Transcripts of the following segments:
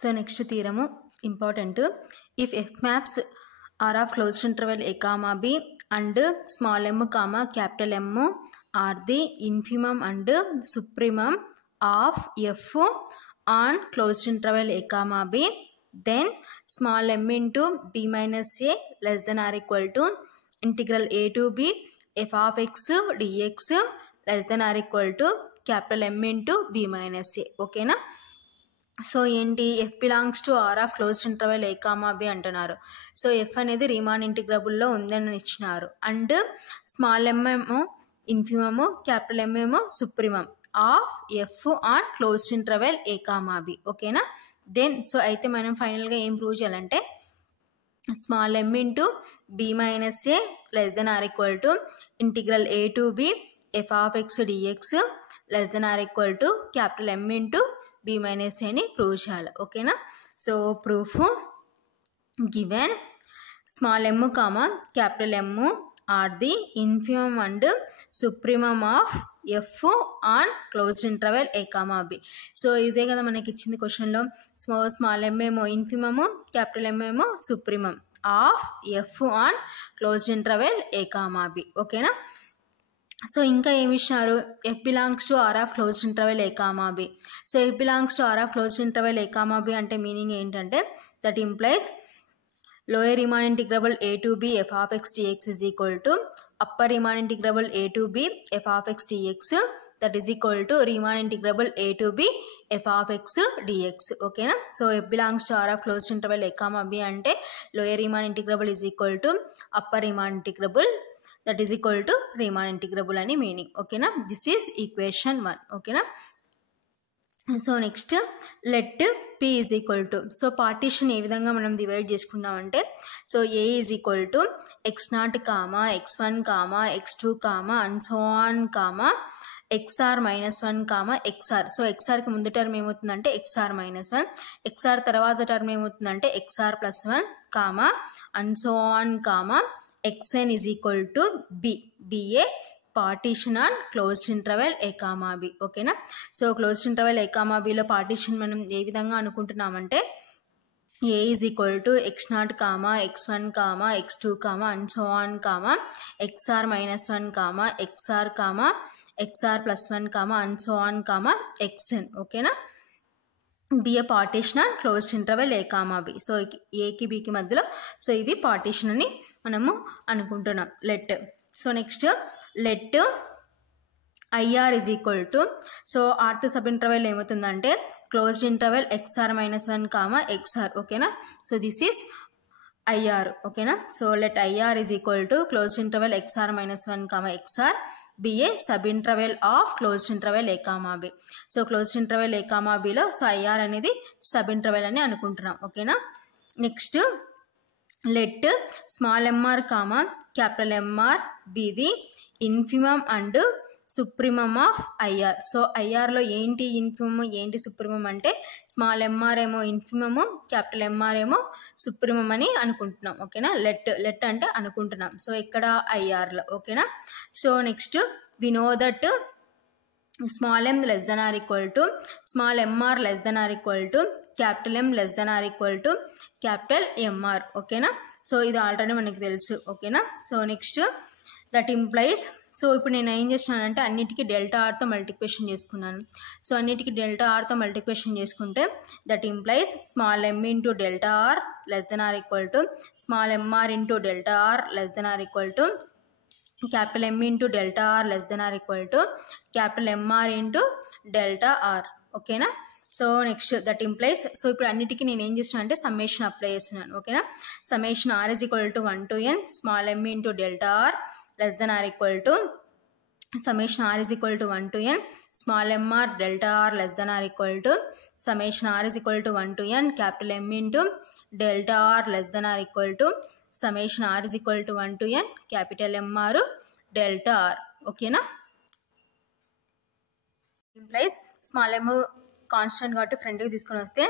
So next theorem important. If f maps are of closed interval a comma b and small m comma capital M are the infimum and supremum of f on closed interval a comma b, then small m into b minus a less than or equal to integral a to b f of x dx less than or equal to capital M into b minus a. Okay na? So ఏంటి f belongs to R of closed interval A comma b అంటున్నారు. So f అనేది Riemann ఇంటిగ్రబుల్లో ఉందని ఇచ్చినారు. And small ఎమ్ ఏమో infimum, capital M ఏమో supremum of F on closed interval A comma B. ఓకేనా? Then so అయితే మనం ఫైనల్గా ఏం ప్రూవ్ చేయాలంటే small M into B minus A less than or equal to integral A to B F of X DX less than or equal to capital M into b minus a ని prove చేయాలి. ఓకేనా? So proof given small M comma capital M are the infimum and supremum of F on closed interval A comma B. So ఇదే కదా మనకి ఇచ్చింది క్వశ్చన్లో. Small ఎమ్ ఏమో infimum, capital M ఏమో supremum of F on closed interval A comma B. ఓకేనా? So ఇంకా ఏమి ఇచ్చినారు? F belongs to R of closed interval A comma B. So F belongs to R of closed interval A comma B అంటే meaning ఏంటంటే that implies lower Riemann integrable A to B F of X DX is equal to upper Riemann integrable A to B F of X DX that is equal to Riemann integrable A to B F of X dx. ఓకేనా? So F belongs to R of closed interval A comma B అంటే lower Riemann integrable is equal to upper Riemann integrable that is equal to Riemann integrable అని meaning. ఓకేనా? This is equation 1. ఓకేనా? So next let p is equal to, so partition ఏ విధంగా మనం divide చేసుకున్నామంటే so a is equal to x0 comma x1 comma x2 comma and so on comma xr minus 1 comma xr. So xrకి ముందు term ఏమవుతుందంటే xr minus 1, xr తర్వాత term ఏమవుతుందంటే xr plus 1 comma and so on comma xn is equal to b. b a partition on closed interval A comma B. ఓకేనా? So closed interval ఏ comma బిలో partition మనం ఏ విధంగా అనుకుంటున్నామంటే a is equal to x0 comma x1 comma x2 comma and so on comma xr minus 1 comma xr comma xr plus 1 comma and so on comma xn. ఓకేనా? Be a partition on closed interval A comma B. So ఏకి బికి మధ్యలో so ఇవి partition అని మనము అనుకుంటున్నాం. Let so next let IR is equal to, so rth sub interval ఏమవుతుందంటే closed interval xr minus 1 comma xr. ఓకేనా? So this is IR. ఓకేనా? So let IR is equal to closed interval xr minus 1 comma xr be a sub interval of closed interval a comma b. So closed interval A comma బిలో so IR అనేది sub interval అని అనుకుంటున్నాం. ఓకేనా? Next let small mr comma capital MR be the infimum and supremum of IR. So ఐఆర్లో ఏంటి infimum ఏంటి supremum అంటే small mr ఏమో ఇన్ఫిమము, క్యాపిటల్ ఎంఆర్ ఏమో సుప్రీమమ్ అని అనుకుంటున్నాం. ఓకేనా? లెట్ అంటే అనుకుంటున్నాం. సో ఇక్కడ ఐఆర్లో. ఓకేనా? So next we know that small M less than or equal to small MR less than or equal to capital M less than or equal to capital MR. ఓకేనా? So ఇది already మనకి తెలుసు. ఓకేనా? So next that implies, so ఇప్పుడు నేను ఏం చేసినానంటే అన్నిటికీ డెల్టా ఆర్తో మల్టిప్లికేషన్ చేసుకున్నాను. సో అన్నిటికీ డెల్టా ఆర్తో మల్టిప్లికేషన్ చేసుకుంటే that implies small M into delta are less than or equal to small mr into delta are less than or equal to capital M into delta are less than or equal to capital MR into delta are. ఓకేనా? So next that implies, so ఇప్పుడు అన్నిటికీ నేను ఏం చేస్తున్నాను అంటే summation apply చేస్తున్నాను. ఓకేనా? Summation are is equal to 1 to n small M into delta R less than or equal to summation r is equal to 1 to n small mr delta r less than or equal to summation r is equal to 1 to n capital M into delta r less than or equal to summation r is equal to 1 to n capital mr delta r. Okay na? Implies small m constant got to front తీసుకొని వస్తే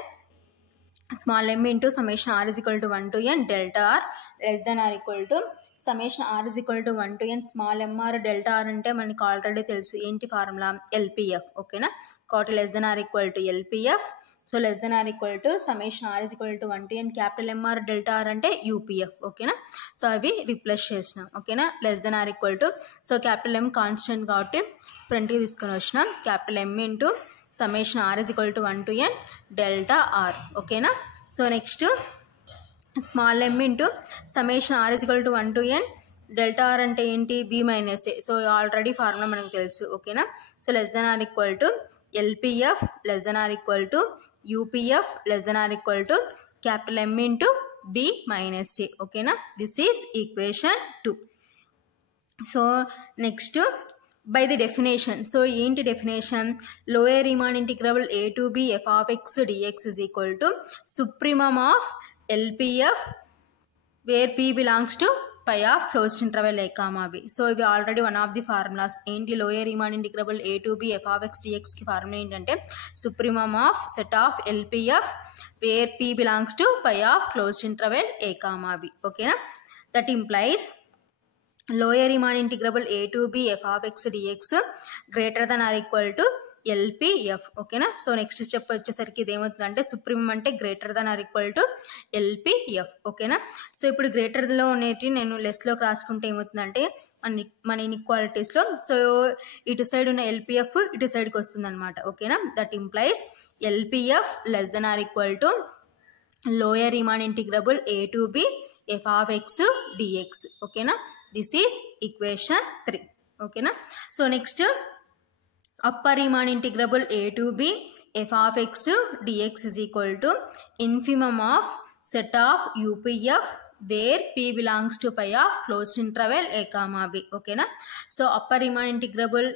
small m into summation r is equal to 1 to n delta r less than or equal to summation r is equal to 1 to n small mr delta r అంటే మనకి already తెలుసు ఏంటి formula LPF. ఓకేనా? కాట్ less than or equal to LPF so less than or equal to summation are is equal to 1 to n capital MR delta are అంటే UPF. ఓకేనా, so అవి replace చేసినాం. ఓకేనా, less than or equal to, so capital M constant కాబట్టి ఫ్రంట్కి తీసుకొని వచ్చినాం. Capital M into summation are is equal to 1 to n delta are. ఓకేనా, so next small M into summation are is equal to 1 to n delta are అంటే ఏంటి, b minus ఏ. So already formula మనకు తెలుసు. ఓకేనా, so less than or equal to LPF less than or equal to UPF less than or equal to capital M into B minus a. ఓకేనా, this is equation 2. So next by the definition. So ఏంటి definition, lower Riemann integrable a to b f of x dx is equal to supremum of LPF where p belongs to pi of closed interval a comma b. So ఇవి already one of the formulas. ఏంటి, lower Riemann integrable a to b f of x dx కి formula ఏంటంటే supremum of set of LPF where p belongs to pi of closed interval a comma b. ఓకేనా, that implies lower Riemann integrable a to b f of x dx greater than or equal to LPF. ఓకేనా, so next step వచ్చేసరికి ఇది ఏమవుతుందంటే supremum అంటే greater than or equal to LPF. ఓకేనా, so ఇప్పుడు గ్రేటర్లో ఉండేటి నేను లెస్లోకి రాసుకుంటే ఏమవుతుందంటే మన ఇన్ఈక్వాలిటీస్లో సో ఇటు సైడ్ ఉన్న ఎల్పిఎఫ్ ఇటు సైడ్కి వస్తుంది అనమాట. ఓకేనా, that implies LPF less than or equal to lower Riemann integrable a to b f of x dx. ఓకేనా, this is equation 3. ఓకేనా, so next upper Riemann integrable a to b f of x dx is equal to infimum of set of UPF where p belongs to pi of closed interval a comma b. ఓకేనా, so upper Riemann integrable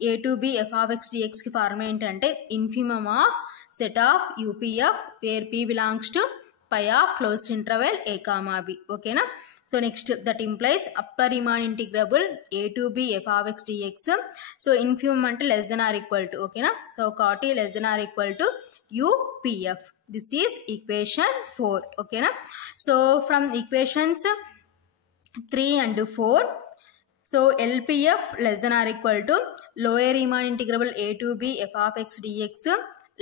a to b f of x dx కి formula ఏంటంటే infimum of set of UPF where p belongs to pi of closed interval a comma b. ఓకేనా, so next that implies upper Riemann integrable a to b f of x dx. So infimum అంటే less than or equal to. ఓకేనా, so కాబట్టి less than or equal to UPF. This is equation 4. ఓకేనా, so from equations 3 and 4, so LPF less than or equal to lower Riemann integrable a to b f of x dx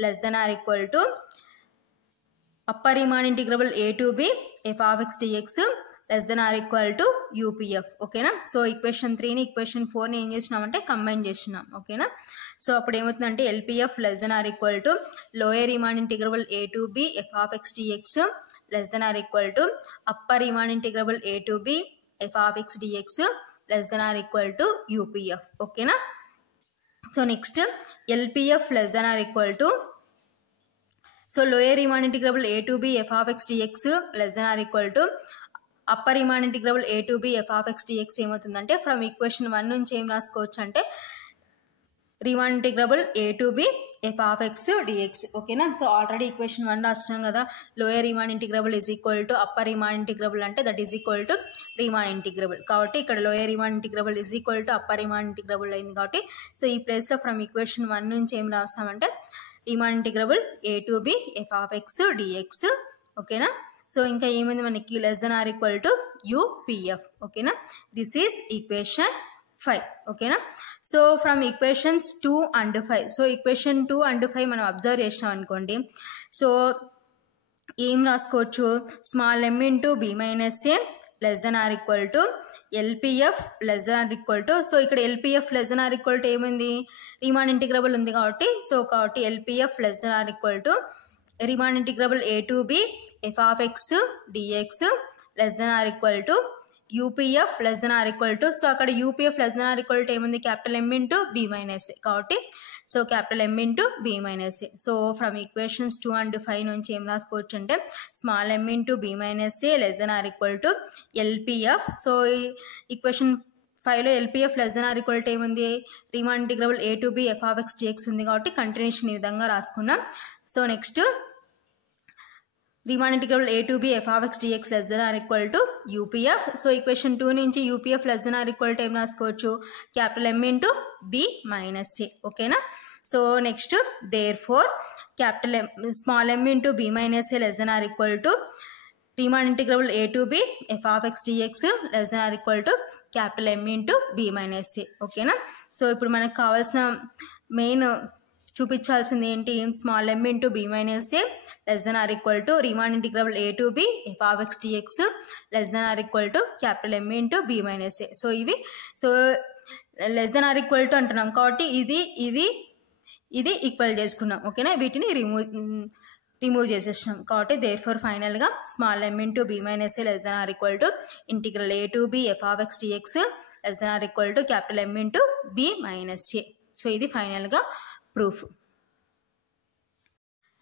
less than or equal to upper Riemann integrable a to b f of x dx less than or equal to UPF. ఓకేనా, so equation 3ని equation 4ని ఏం చేసినామంటే combine చేసినాం. ఓకేనా, so అప్పుడు ఏమవుతుందంటే LPF less than or equal to lower Riemann integrable a to b f of x dx less than or equal to upper Riemann integrable a to b f of x dx less than or equal to UPF. ఓకేనా, so next LPF less than or equal to so lower Riemann integrable a to b f of x dx less than or equal to upper Riemann integrable a to b f of x dx ఏమవుతుందంటే from equation 1 నుంచి ఏం రాసుకోవచ్చు అంటే Riemann integrable a to b f of x dx. ఓకేనా, so already equation 1 రాస్తున్నాం కదా, lower Riemann integrable is equal to upper Riemann integrable అంటే that is equal to Riemann integrable. కాబట్టి ఇక్కడ lower Riemann integrable is equal to upper Riemann integrable అయింది కాబట్టి so ఈ ప్లేస్లో ఫ్రమ్ ఈక్వేషన్ 1 నుంచి ఏం రాస్తామంటే Riemann integrable a to b f of x dx. ఓకేనా, సో ఇంకా ఏమైంది మనకి less than or equal to UPF. ఓకేనా, దిస్ ఈజ్ ఈక్వేషన్ 5. ఓకేనా, so from equations 2 and 5, so equation 2 and 5 మనం అబ్జర్వ్ చేసినాం అనుకోండి, సో ఏం రాసుకోవచ్చు small M into B minus A less than or equal to LPF less than or equal to so ఇక్కడ LPF less than or equal to ఏమైంది Riemann integrable ఉంది కాబట్టి so కాబట్టి LPF less than or equal to Riemann integrable a to b f of x dx less than or equal to UPF less than or equal to so అక్కడ UPF less than or equal to ఏముంది capital M into B minus a కాబట్టి so capital M into B minus A. So from equations 2 and 5 నుంచి ఏం రాసుకోవచ్చు అంటే small M into B minus A less than or equal to LPF. So equation 5లో LPF less than or equal to ఏముంది Riemann integrable a to b f of x dx ఉంది కాబట్టి continuation ఈ విధంగా రాసుకున్నాం. So next Riemann integrable a to b f of x dx less than or equal to UPF. So equation 2 నుంచి UPF less than or equal to ఏం రాసుకోవచ్చు capital M into B minus a. ఓకేనా, so next therefore capital M small M into B minus A less than or equal to Riemann integrable a to b f of x dx less than or equal to capital M into B minus a. ఓకేనా, so ఇప్పుడు మనకు కావాల్సిన main చూపించాల్సింది ఏంటి, small m into b minus A less than or equal to Riemann integrable a to b f of x dx less than or equal to capital m into b minus A. So ఇవి so less than or equal to అంటున్నాం కాబట్టి ఇది equal చేసుకున్నాం. ఓకేనా, వీటిని remove చేసేసినాం కాబట్టి therefore ఫైనల్గా small m into b minus A less than or equal to integral a to b f of x dx less than or equal to capital m into b minus A. So ఇది ఫైనల్గా proof.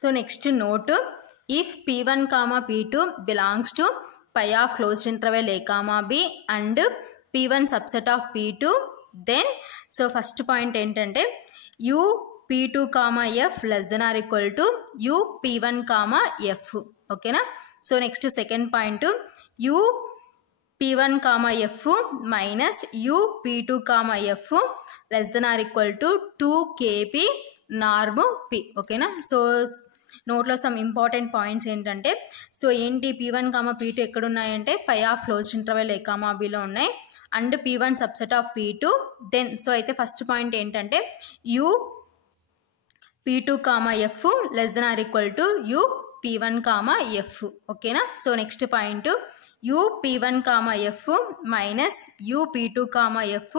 So next note, if p1 comma p2 belongs to pi of closed interval a comma b and p1 subset of p2 then so first point ఏంటంటే u p2 comma f less than or equal to u p1 comma f. ఓకేనా, so next second point u p1 comma f minus u p2 comma f less than or equal to 2kp norm p. ఓకేనా, so నోట్లో some important points ఏంటంటే so ఏంటి p1 comma p2 ఎక్కడ ఉన్నాయంటే pi of closed interval a comma bలో ఉన్నాయి and p1 subset of p2 then so అయితే first point ఏంటంటే u p2 comma f less than or equal to u p1 comma f. ఓకేనా, so next point u p1 comma f minus u p2 comma f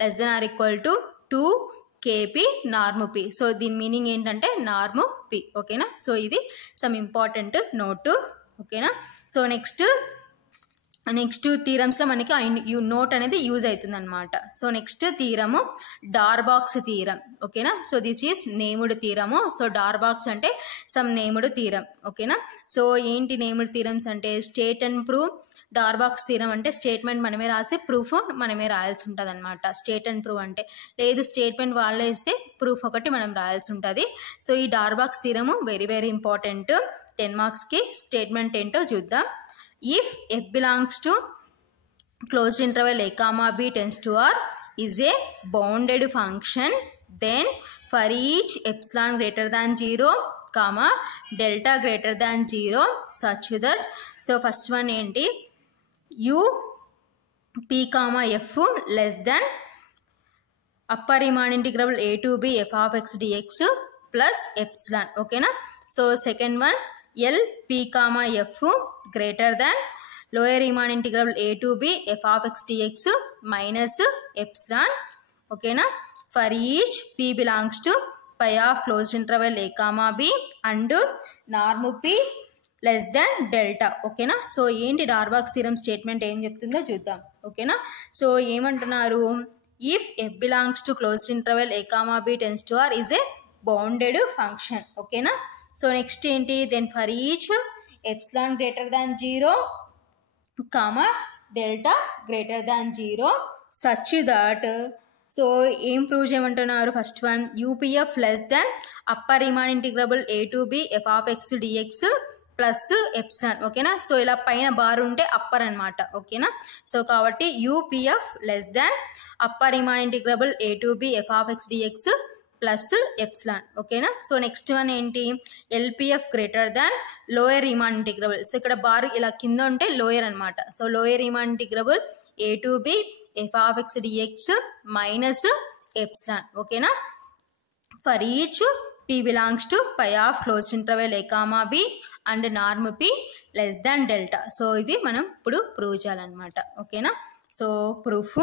less than or equal to 2kp norm p. So దీని meaning ఏంటంటే norm p. ఓకేనా, so ఇది some important note. ఓకేనా, so next థీరమ్స్లో మనకి note అనేది use అవుతుంది అనమాట. So next theorem Darboux theorem. ఓకేనా, so this is named theorem. So Darboux అంటే సమ్ నేముడ్ థీరం. ఓకేనా, సో ఏంటి నేముడ్ థీరమ్స్ అంటే స్టేట్ అండ్ ప్రూవ్. డార్బాక్స్ థీరం అంటే స్టేట్మెంట్ మనమే రాసి ప్రూఫ్ మనమే రాయాల్సి ఉంటుంది అనమాట. స్టేట్ అండ్ ప్రూవ్ అంటే లేదు స్టేట్మెంట్ వాళ్ళే ఇస్తే ప్రూఫ్ ఒకటి మనం రాయాల్సి ఉంటుంది. సో ఈ డార్బాక్స్ థీరము వెరీ వెరీ ఇంపార్టెంట్ 10 మార్క్స్కి. స్టేట్మెంట్ ఏంటో చూద్దాం. If f belongs to closed interval a comma b tends to r is a bounded function, then for each epsilon greater than 0 comma delta greater than 0 such that so first one enti u p comma f less than upper Riemann integral a to b f of x dx plus epsilon. Okay na, so second one L p comma f greater than lower Riemann integral a to b f of x dx minus epsilon. Okay na, for each p belongs to pi of closed interval a comma b and norm p less than delta. Okay na, so ఏంటి డార్బాక్స్ theorem statement ఏం చెప్తుందో చూద్దాం. ఓకేనా, so ఏమంటున్నారు, if f belongs to closed interval a comma b tends to r is a bounded function. ఓకేనా, so next ఏంటి, then for each epsilon greater than 0 comma delta greater than 0 such that so ఏం prove చేయమంటున్నారు, first one UPF less than upper Riemann integrable A to B F of X DX plus epsilon. ఓకేనా, so ఇలా పైన bar ఉంటే upper అనమాట. ఓకేనా, so కాబట్టి UPF less than upper Riemann integrable A to B F of X DX plus epsilon. ఓకేనా, so next one ఏంటి, LPF greater than lower Riemann integrable. So ఇక్కడ బార్ ఇలా కింద ఉంటే లోయర్ అనమాట. So lower Riemann integrable A to B F of X dx minus epsilon. ఓకేనా, for each p belongs to pi of closed interval a comma b and norm p less than delta. So ఇవి మనం ఇప్పుడు prove చేయాలన్నమాట. ఓకేనా, so proof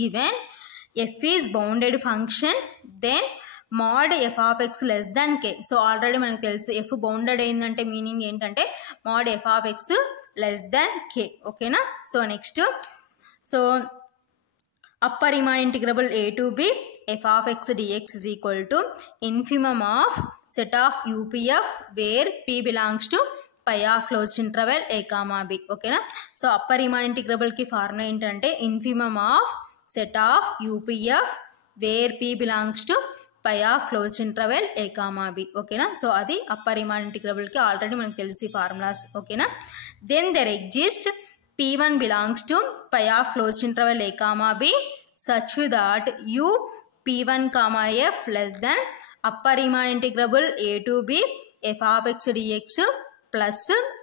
given f is bounded function then mod f of x less than k. So already మనకు తెలుసు f bounded అయిందంటే meaning ఏంటంటే mod f of x less than k. ఓకేనా, so next so upper Riemann integral a to b f of x dx is equal to infimum of set of UPF where p belongs to pi of closed interval a comma b. ఓకేనా, so upper Riemann integral కి formula ఏంటంటే infimum of set of UPF where p belongs to pi of closed interval a comma b. ఓకేనా, so అది upper Riemann integral కి already మనకు తెలిసి formulas. ఓకేనా, then there exists p1 belongs to pi of closed interval a comma b such that u p1 comma f less than upper Riemann integral a to b f of x dx plus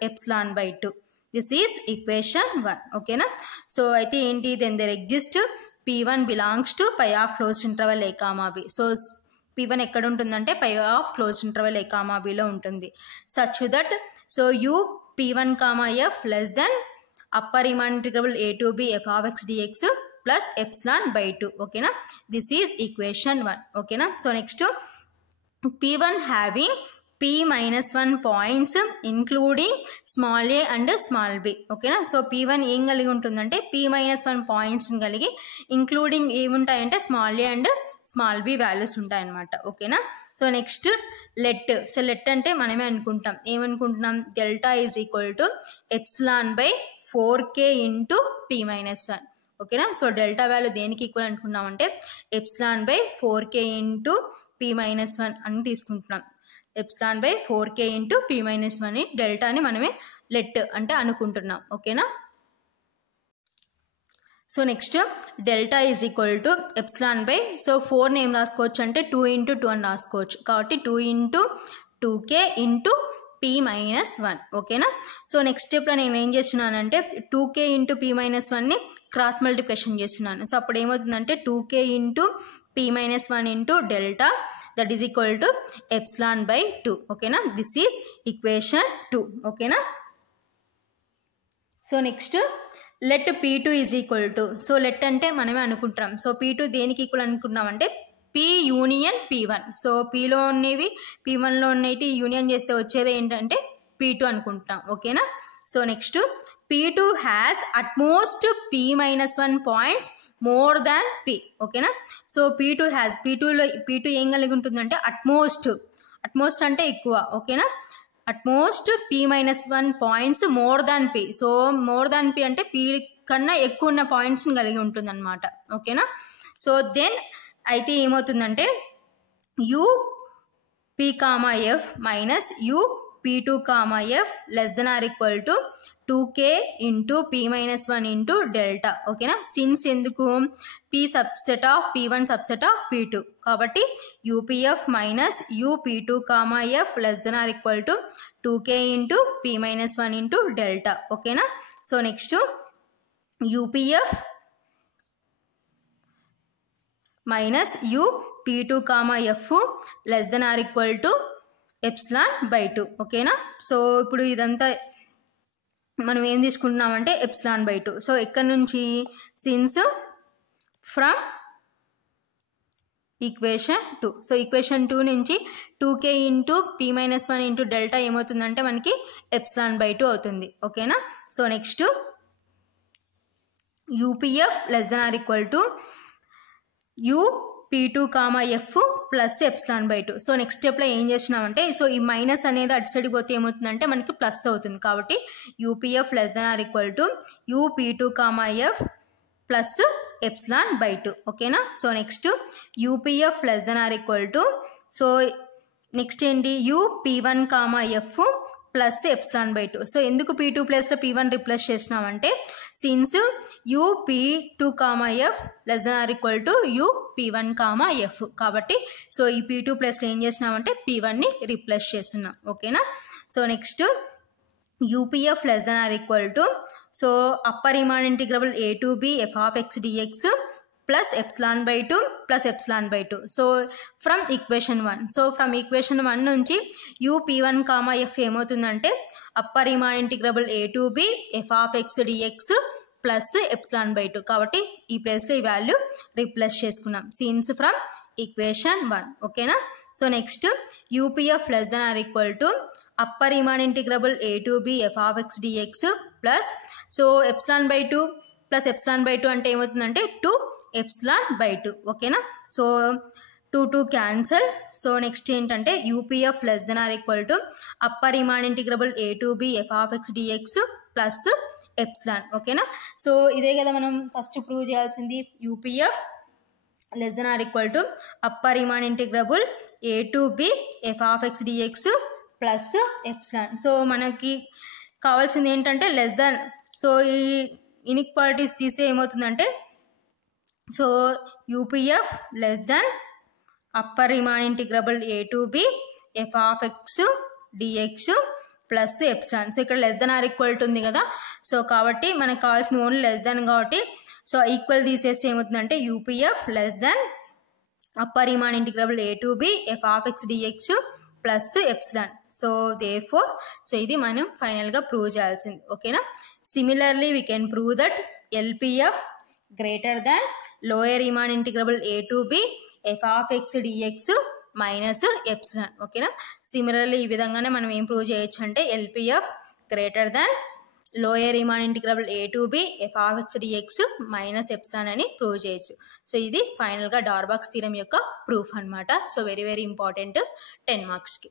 epsilon by 2. This is equation 1. Okay na, so అయితే ఏంటి, then there exists p1 belongs to pi of closed interval a comma b. So P1 ఎక్కడ ఉంటుందంటే pi of close interval a comma b లో ఉంటుంది. Such that so u P1 comma f less than upper Riemann integral a to b f of x dx plus epsilon by 2. ఓకేనా, this is equation 1. ఓకేనా, so next P1 having p minus 1 points including small a and small b. ఓకేనా, so P1 ఏం కలిగి ఉంటుందంటే p minus 1 points కలిగి including ఏముంటాయంటే small a and small b values ఉంటాయన్నమాట. ఓకేనా, so next let. So let అంటే మనమే అనుకుంటాం, ఏమనుకుంటున్నాం, delta is equal to epsilon by 4k into p minus 1. ఓకేనా, సో డెల్టా వాల్యూ దేనికి ఈక్వల్ అనుకున్నామంటే epsilon by 4k into p minus 1 అని తీసుకుంటున్నాం. Epsilon by 4k into p minus 1 డెల్టాని మనమే లెట్ అంటే అనుకుంటున్నాం. ఓకేనా, so next delta is equal to epsilon by, so 4 ఏం రాసుకోవచ్చు అంటే 2 ఇంటూ 2 అని రాసుకోవచ్చు. కాబట్టి 2 into 2k into p minus 1. ఓకేనా, సో నెక్స్ట్ స్టెప్లో నేను ఏం చేస్తున్నానంటే 2k ఇంటూ p minus 1ని క్రాస్ మల్టిప్లికేషన్ చేస్తున్నాను. సో అప్పుడు ఏమవుతుందంటే 2k into p minus 1 into delta that is equal to epsilon by 2. ఓకేనా, దిస్ ఈజ్ ఈక్వేషన్ 2. ఓకేనా, so next let P2 is equal to, so let అంటే మనమే అనుకుంటాం. So P2 దేనికి ఈక్వల్ అనుకుంటున్నామంటే P యూనియన్ P1. సో Pలో ఉన్నవి P1లో ఉన్నవి యూనియన్ చేస్తే వచ్చేది ఏంటంటే P2 అనుకుంటున్నాం. ఓకేనా, so next P2 has utmost p minus 1 points more than p. ఓకేనా, సో P2 హ్యాస్, P2 ఏం కలిగి ఉంటుందంటే అట్మోస్ట్ అంటే ఎక్కువ. ఓకేనా, utmost p minus 1 points more than p. So more than p అంటే p కన్నా ఎక్కువ ఉన్న పాయింట్స్ని కలిగి ఉంటుంది అనమాట. ఓకేనా, సో దెన్ అయితే ఏమవుతుందంటే u p comma f minus u p2 comma f less than or equal to 2k into p minus 1 into delta. ఓకేనా, సిన్స్ ఎందుకు p subset of p1 subset of p2 కాబట్టి upf minus u p2 comma f less than or equal to 2k into p minus 1 into delta. ఓకేనా, so next upf minus u p2 comma f less than or equal to epsilon by 2. ఓకేనా, so ఇప్పుడు ఇదంతా మనం ఏం తీసుకుంటున్నామంటే epsilon by 2. So ఇక్కడ నుంచి since from equation 2. So equation 2 నుంచి 2k into p minus 1 into delta ఏమవుతుందంటే మనకి ఎప్సిలాన్ బై 2 అవుతుంది. ఓకేనా, so next upf less than or equal to u p2 comma f plus epsilon by 2. So next స్టెప్లో ఏం చేస్తున్నామంటే సో ఈ minus అనేది అటు సైడ్కి పోతే ఏమవుతుందంటే మనకి ప్లస్ అవుతుంది. కాబట్టి upf less than or equal to u p2 comma f plus epsilon by 2. ఓకేనా, so next upf less than or equal to, so next ఏంటి u p1 comma f plus epsilon by 2. So ఎందుకు p2 ప్లేస్లో p1 replace చేసినామంటే since u p2 comma f less than or equal to u p1 comma f. కాబట్టి so ఈ p2 ప్లేస్లో ఏం చేసినామంటే p1ని రిప్లేస్ చేస్తున్నాం. ఓకేనా, so next upf less than or equal to, so upper Riemann integrable a to b f of x dx plus epsilon by 2 plus epsilon by 2. So from equation 1, so from equation 1 నుంచి u p1 comma f ఏమవుతుందంటే upper Riemann integrable a to b f of x dx plus epsilon by 2. కాబట్టి ఈ ప్లేస్లో ఈ value replace చేసుకున్నాం since from equation 1. ఓకేనా, so next upf less than or equal to upper Riemann integrable a to b f of x dx plus, so epsilon by 2 plus epsilon by 2 అంటే ఏమవుతుందంటే 2 epsilon by 2. ఓకేనా, so 2 cancel. So next ఏంటంటే upf less than or equal to upper Riemann integrable a to b f of x dx plus epsilon. ఓకేనా, so ఇదే కదా మనం first prove చేయాల్సింది, upf less than or equal to upper Riemann integrable a to b f of x dx plus epsilon. So మనకి కావాల్సింది ఏంటంటే less than, so ఈ inequalities తీస్తే ఏమవుతుందంటే so upf less than upper Riemann integrable a to b f of x dx plus epsilon. So ఇక్కడ less than or equal to ఉంది కదా, so కాబట్టి మనకు కావాల్సిన ఓన్లీ లెస్ దెన్ కాబట్టి సో ఈక్వల్ తీసేసి ఏమవుతుందంటే upf less than upper Riemann integrable a to b f of x dx plus epsilon. So therefore ఇది మనం ఫైనల్గా ప్రూవ్ చేయాల్సింది. ఓకేనా. Similarly we can prove that LPF greater than lower Riemann integrable a to b f of x dx minus epsilon. ఓకేనా. Similarly ఈ విధంగానే మనం ఏం ప్రూవ్ చేయొచ్చు అంటే LPF greater than lower Riemann integrable a to b f of x dx minus epsilon అని prove చేయొచ్చు. So ఇది ఫైనల్గా డార్బాక్స్ థీరం యొక్క ప్రూఫ్ అనమాట. సో వెరీ వెరీ ఇంపార్టెంట్ 10 మార్క్స్కి.